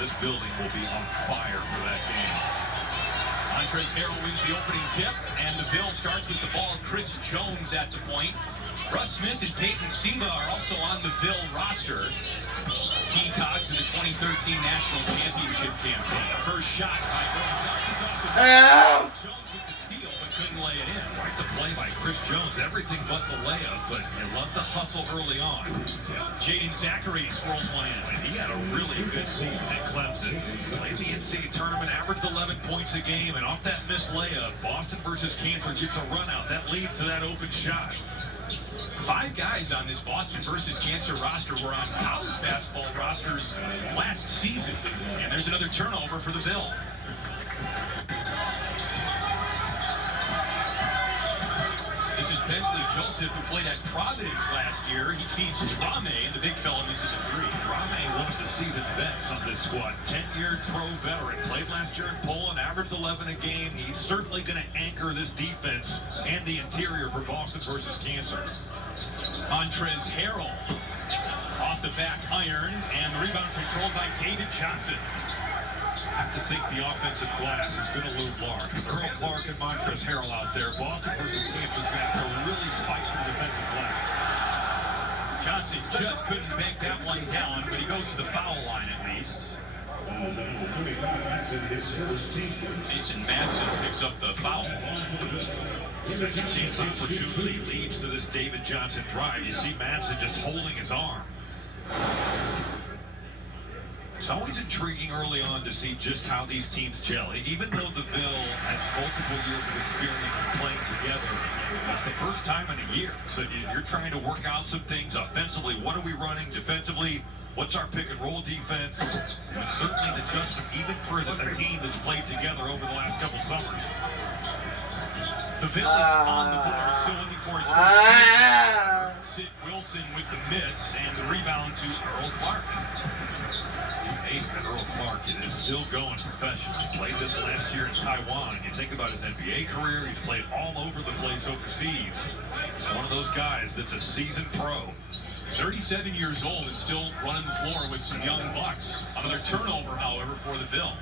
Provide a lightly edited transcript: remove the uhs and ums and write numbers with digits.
this building will be on fire for that game. Montrezl Harrell wins the opening tip, and the Ville starts with the ball. Chris Jones at the point. Russ Smith and Peyton Siva are also on the Ville roster. Key cogs in the 2013 National Championship campaign. First shot by Jones with the steal, but couldn't lay it in. Quite the play by Chris Jones. Everything but the layup, but you love the hustle early on. Jaden Zachary swirls one in. And he had a really good season at Clemson. Played the NCAA tournament, averaged 11 points a game, and off that missed layup, Boston versus Kansas gets a run out. That leads to that open shot. 5 guys on this Boston versus Kansas roster were on college basketball rosters last season. And there's another turnover for the Ville. This is Bensley Joseph, who played at Providence last year. He feeds Drame, and the big fella misses a 3. Drame, one of the seasoned vets on this squad. 10-year pro veteran. Played last year in Poland, averaged 11 a game. He's certainly going to anchor this defense and the interior for Boston versus Kansas. Montrezl Harrell off the back iron, and the rebound controlled by David Johnson. I have to think the offensive glass is going to loom large. With Earl Clark and Montrezl Harrell out there, Boston versus Kansas going to have to really fight for defensive glass. Johnson just couldn't bank that one down, but he goes to the foul line at least. Mason Madsen picks up the foul. Second chance opportunity leads to this David Johnson drive. You see Madsen just holding his arm. It's always intriguing early on to see just how these teams gel. Even though the Ville has multiple years of experience in playing together, it's the first time in a year. So you're trying to work out some things offensively. What are we running? Defensively, what's our pick and roll defense? And it's certainly an adjustment even for a team that's played together over the last couple summers. The Ville is on the board, still looking for his first Sid Wilson with the miss, and the rebound to Earl Clark. Amazing, Earl Clark is still going professionally. Played this last year in Taiwan. You think about his NBA career, he's played all over the place overseas. He's one of those guys that's a seasoned pro. 37 years old and still running the floor with some young bucks. Another turnover, however, for the Ville.